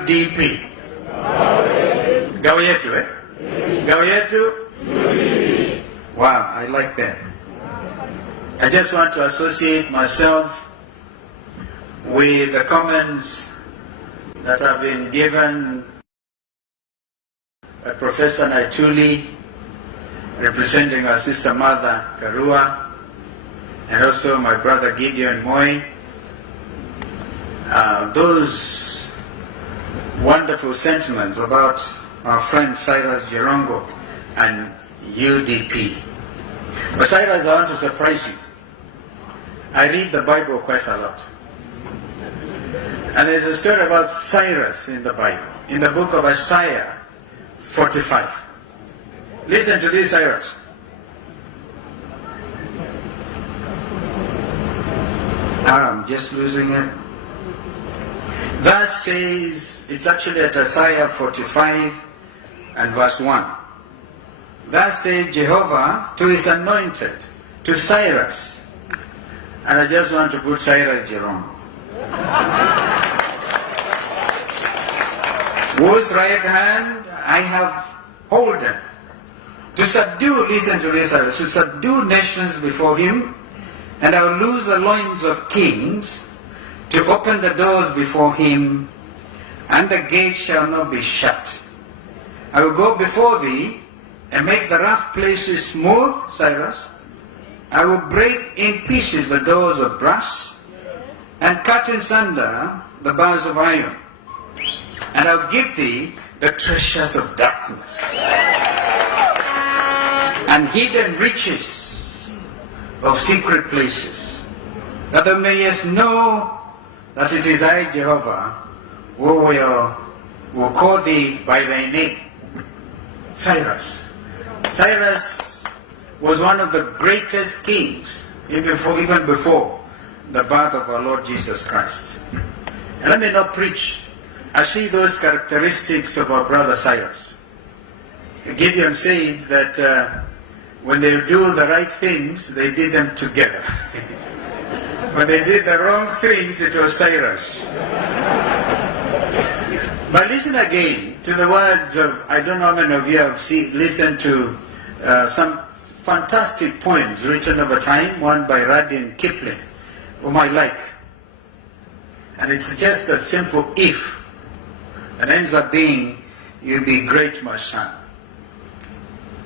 UDP. Ngao yetu, eh? Ngao yetu? Wow, I like that. I just want to associate myself with the comments that have been given by Professor Naituli, representing our sister mother Karua, and also my brother Gideon Moi. Those wonderful sentiments about our friend Cyrus Jirongo and UDP. But Cyrus, I want to surprise you. I read the Bible quite a lot. And there's a story about Cyrus in the Bible, in the book of Isaiah 45. Listen to this, Cyrus. I'm just losing it. Thus says, it's actually at Isaiah 45 and verse 1. Thus says Jehovah to his anointed, to Cyrus. And I just want to put Cyrus Jirongo. Whose right hand I have holden, to subdue, listen to this, Cyrus, to subdue nations before him, and I will loose the loins of kings, to open the doors before him, and the gates shall not be shut. I will go before thee, and make the rough places smooth, Cyrus. I will break in pieces the doors of brass, and cut in sunder the bars of iron. And I will give thee the treasures of darkness, and hidden riches of secret places, that thou mayest know that it is I, Jehovah, who will call thee by thy name. Cyrus. Cyrus was one of the greatest kings, even before the birth of our Lord Jesus Christ. And let me not preach. I see those characteristics of our brother Cyrus. Gideon said that when they do the right things, they did them together. When they did the wrong things, it was Cyrus. But listen again to the words of, I don't know how many of you have listened to some fantastic poems written over time, one by Rudyard Kipling, whom I like. And it's just a simple if, and ends up being, you'll be great, my son.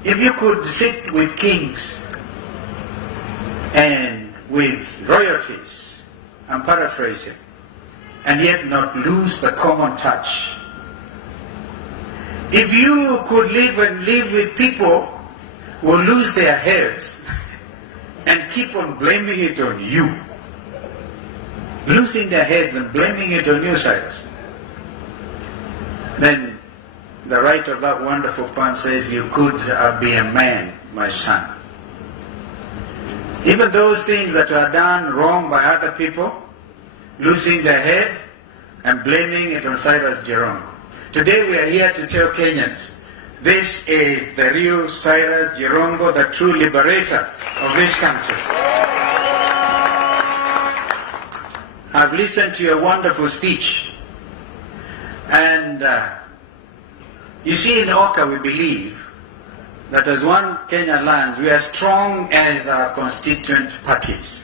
If you could sit with kings and with royalties, I'm paraphrasing, and yet not lose the common touch. If you could live with people who lose their heads and keep on blaming it on you, losing their heads and blaming it on you, Cyrus, then the writer of that wonderful poem says, you could be a man, my son. Even those things that are done wrong by other people, losing their head and blaming it on Cyrus Jirongo. Today we are here to tell Kenyans, this is the real Cyrus Jirongo, the true liberator of this country. I've listened to your wonderful speech. And you see, in OKA we believe that as one Kenya lands, we are strong as our constituent parties.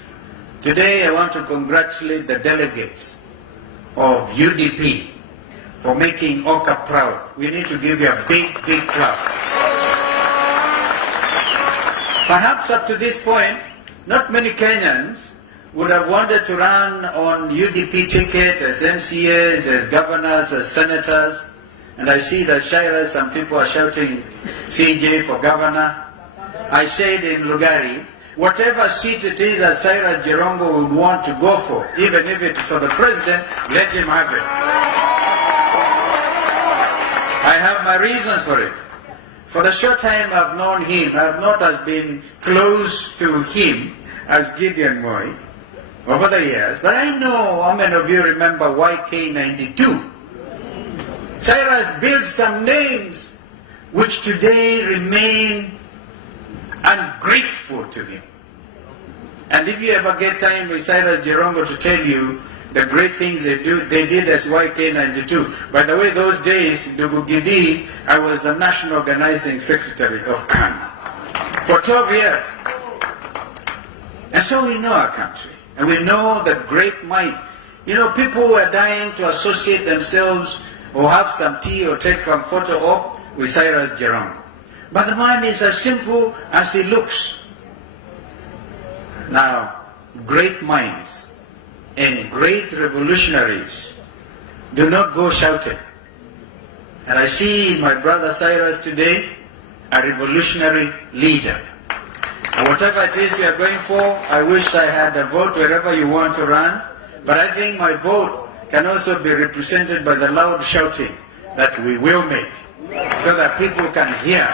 Today I want to congratulate the delegates of UDP for making OKA proud. We need to give you a big, big clap. Perhaps up to this point, not many Kenyans would have wanted to run on UDP ticket as MCAs, as governors, as senators. And I see that Cyrus, some people are shouting CJ for governor. I said in Lugari, whatever seat it is that Cyrus Jirongo would want to go for, even if it's for the president, let him have it. I have my reasons for it. For the short time I've known him, I've not as been close to him as Gideon Moi over the years, but I know how many of you remember YK92. Cyrus built some names which today remain ungrateful to him. And if you ever get time with Cyrus Jirongo to tell you the great things they did as YK92. By the way, those days, Dugugidi, I was the National Organizing Secretary of KAN for 12 years. And so we know our country, and we know the great might. You know, people who are dying to associate themselves or have some tea or take some photo op with Cyrus Jirongo. But the man is as simple as he looks. Now, great minds and great revolutionaries do not go shouting. And I see my brother Cyrus today, a revolutionary leader. And whatever it is you are going for, I wish I had a vote wherever you want to run. But I think my vote can also be represented by the loud shouting that we will make, so that people can hear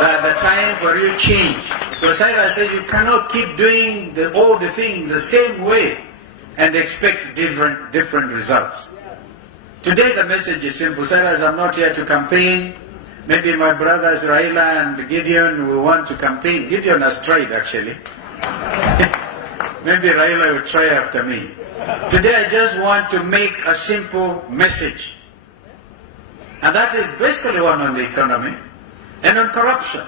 that the time for you change. Because I said you cannot keep doing all the things the same way and expect different results. Today the message is simple. Cyrus, I'm not here to campaign. Maybe my brothers Raila and Gideon will want to campaign. Gideon has tried actually. Maybe Raila will try after me. Today I just want to make a simple message. And that is basically one on the economy and on corruption.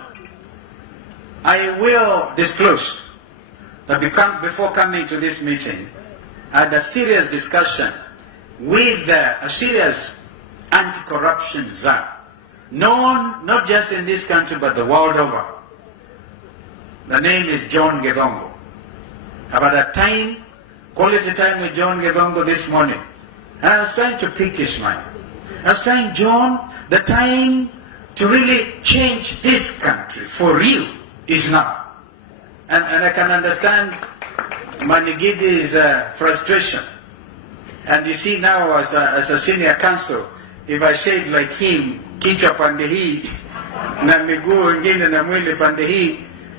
I will disclose that before coming to this meeting, I had a serious discussion with a serious anti-corruption czar, known not just in this country but the world over. The name is John Jirongo. I've had a quality time with John Jirongo this morning, and I was trying to pick his mind. I was trying, John, the time to really change this country for real is now. And I can understand Manigidi's frustration. And you see now as a senior counsel, if I say it like him, kichwa pande hii, na miguu ingine na mwili pande hii,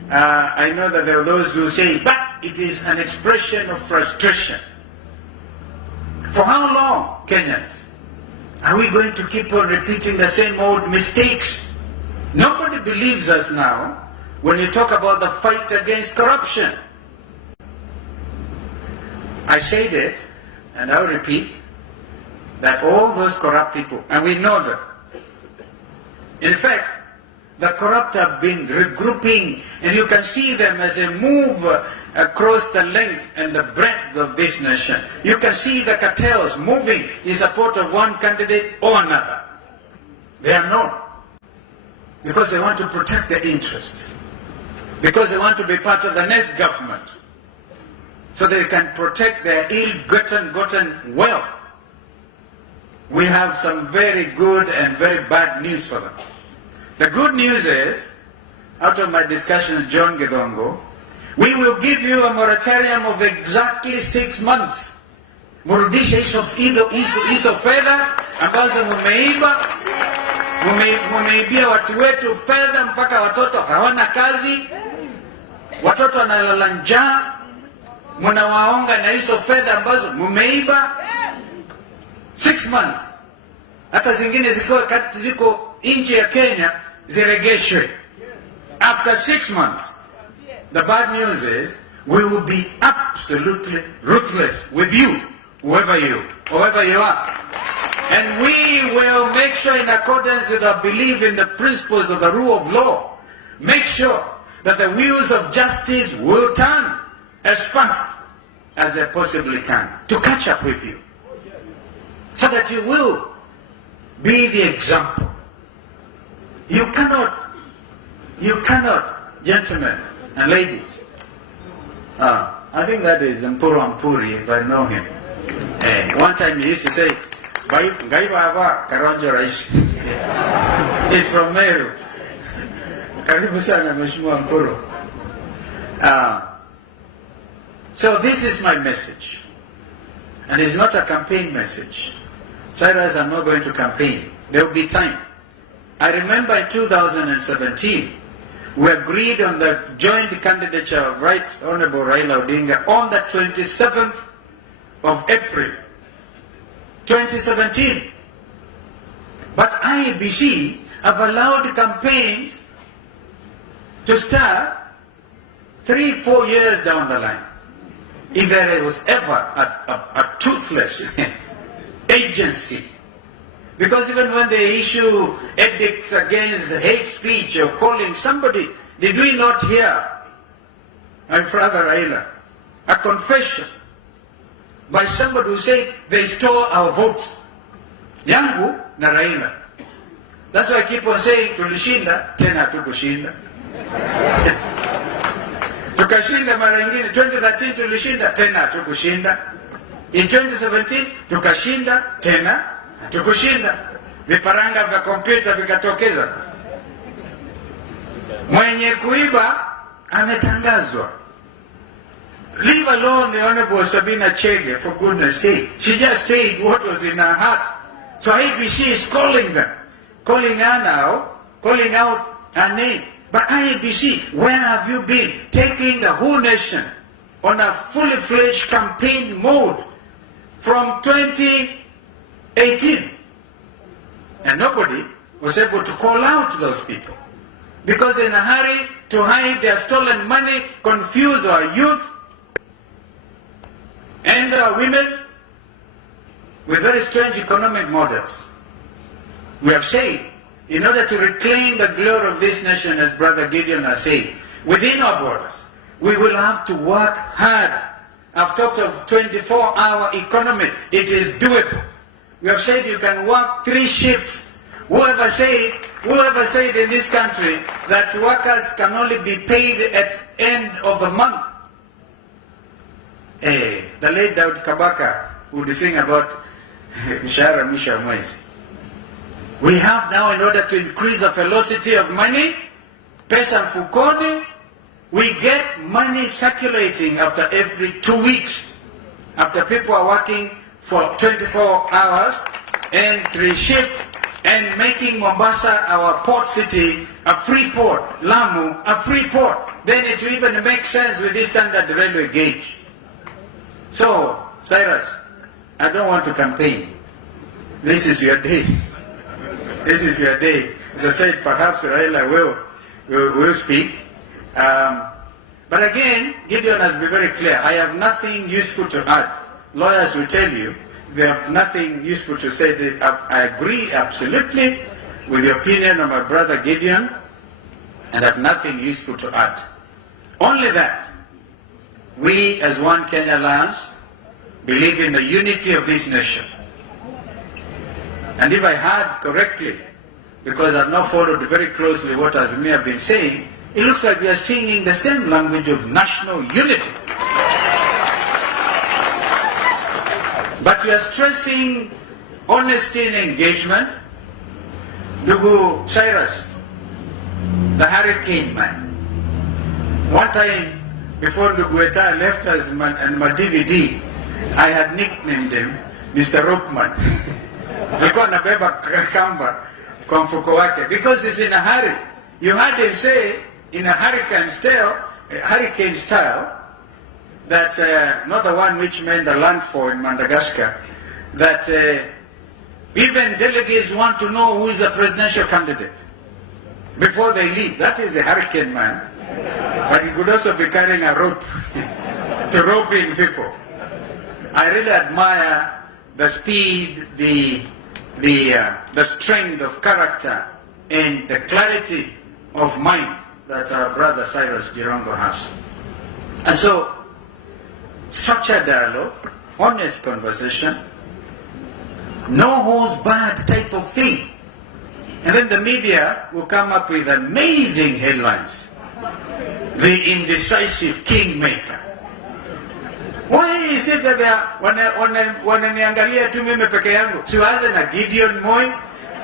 I know that there are those who say, but it is an expression of frustration. For how long, Kenyans? Are we going to keep on repeating the same old mistakes? Nobody believes us now when you talk about the fight against corruption. I said it, and I'll repeat, that all those corrupt people, and we know them. In fact, the corrupt have been regrouping, and you can see them as they move across the length and the breadth of this nation. You can see the cartels moving in support of one candidate or another. They are known because they want to protect their interests, because they want to be part of the next government, so they can protect their ill-gotten wealth. We have some very good and very bad news for them. The good news is, out of my discussion with John Jirongo, we will give you a moratorium of exactly 6 months. Murudishe hizo fedha ambazo mumeibia watu wetu fedha mpaka watoto hawana kazi, watoto wanalala njaa, munawaonga na hizo fedha ambazo mumeiba. 6 months. Hata zingine ziko nje ya Kenya ziregeshwe. After 6 months. The bad news is we will be absolutely ruthless with you, whoever you are. And we will make sure, in accordance with our belief in the principles of the rule of law, make sure that the wheels of justice will turn as fast as they possibly can to catch up with you, so that you will be the example. You cannot, gentlemen and ladies, I think that is Mpuru Ampuri, if I know him. One time he used to say, Gaiba Kalonzo Rais. He's from Meru. Karibu sana Mheshimiwa Mpuru. So this is my message. And it's not a campaign message. Cyrus, I'm not going to campaign. There will be time. I remember in 2017, we agreed on the joint candidature of Right Honorable Raila Odinga on the 27th of April, 2017. But IEBC have allowed campaigns to start 3-4 years down the line. if there was ever a toothless agency. Because even when they issue edicts against hate speech or calling somebody, did we not hear, my brother Raila, a confession by somebody who said they stole our votes? Yangu na Raila. That's why I keep on saying, tulishinda, tena hatukushinda. Tukashinda mara ingine, 2013 tulishinda, tena hatukushinda. In 2017, tukashinda, tena hatukushinda. Viparanga vya kompyuta vikatokeza. Mwenye kuiba ametangazwa. Leave alone the Honorable Sabina Chege, for goodness sake. She just said what was in her heart. So IBC is calling them, calling her now, calling out her name. But IBC, where have you been? Taking the whole nation on a fully fledged campaign mode from 2018. And nobody was able to call out those people. Because in a hurry to hide their stolen money, confuse our youth and our women with very strange economic models. We have said, in order to reclaim the glory of this nation, as Brother Gideon has said, within our borders, we will have to work hard. I've talked of 24-hour economy. It is doable. We have said you can work 3 shifts. Whoever said in this country that workers can only be paid at end of the month? The late Daud Kabaka would sing about mshahara mwisho wa mwezi. We have now, in order to increase the velocity of money, pesa mfukoni, we get money circulating after every 2 weeks. After people are working for 24 hours and 3 shifts and making Mombasa, our port city, a free port, Lamu, a free port, then it will even make sense with this standard railway gauge. So, Cyrus, I don't want to campaign. This is your day. This is your day. As I said, perhaps Raila will speak. But again, Gideon has been very clear. I have nothing useful to add. Lawyers will tell you they have nothing useful to say. I agree absolutely with the opinion of my brother Gideon, and have nothing useful to add. Only that we as One Kenya Alliance believe in the unity of this nation. And if I heard correctly, because I've not followed very closely what Azmi have been saying, it looks like we are singing the same language of national unity. But we are stressing honesty and engagement. Ndugu Cyrus, the hurricane man. One time, before Ndugu Eta left us and my DVD, I had nicknamed him Mr. Ropeman. Alikuwa anabeba kamba kwa mfuko wake because he's in a hurry. You heard him say in a hurricane style that not the one which made the landfall in Madagascar, that even delegates want to know who is the presidential candidate before they leave. That is a hurricane man. But he could also be carrying a rope to rope in people. I really admire the speed, the strength of character, and the clarity of mind that our brother Cyrus Jirongo has. And so, structured dialogue, honest conversation, no holds barred type of thing. And then the media will come up with amazing headlines. The indecisive kingmaker. Why is it that wananiangalia tu mimi peke yangu? Siwaanze na Gideon Moi,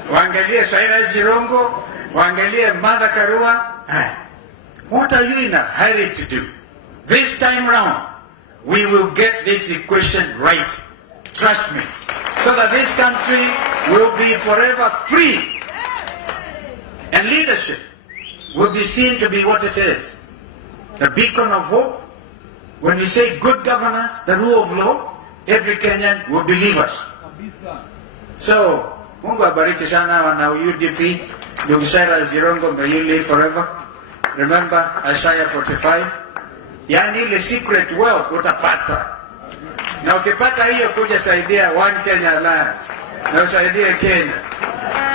waangalie Cyrus Jirongo, waangalie Martha Karua. What are you in a hurry to do? This time round, we will get this equation right. Trust me. So that this country will be forever free. And leadership will be seen to be what it is. A beacon of hope. When we say good governance, the rule of law, every Kenyan will believe us. So, Mungu abariki sana wana UDP. Ndugu Cyrus Jirongo, may you live forever. Remember Isaiah 45. yani ile secret wealth utapata, na ukipata hiyo kuja saidia One Kenya Alliance na usaidie Kenya.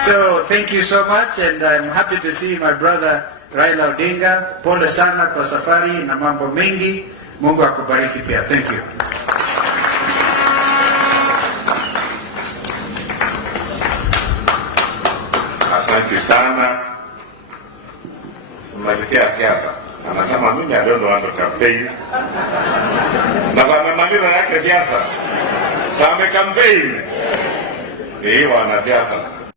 So thank you so much, and I'm happy to see my brother Raila Odinga. Pole sana kwa safari na mambo mengi. Mungu akubariki pia. Thank you. Asante sana. Mnasikia siasa. Anasema mimi I don't want to campaign. Na amemaliza yake siasa. Sasa campaign. Wanasiasa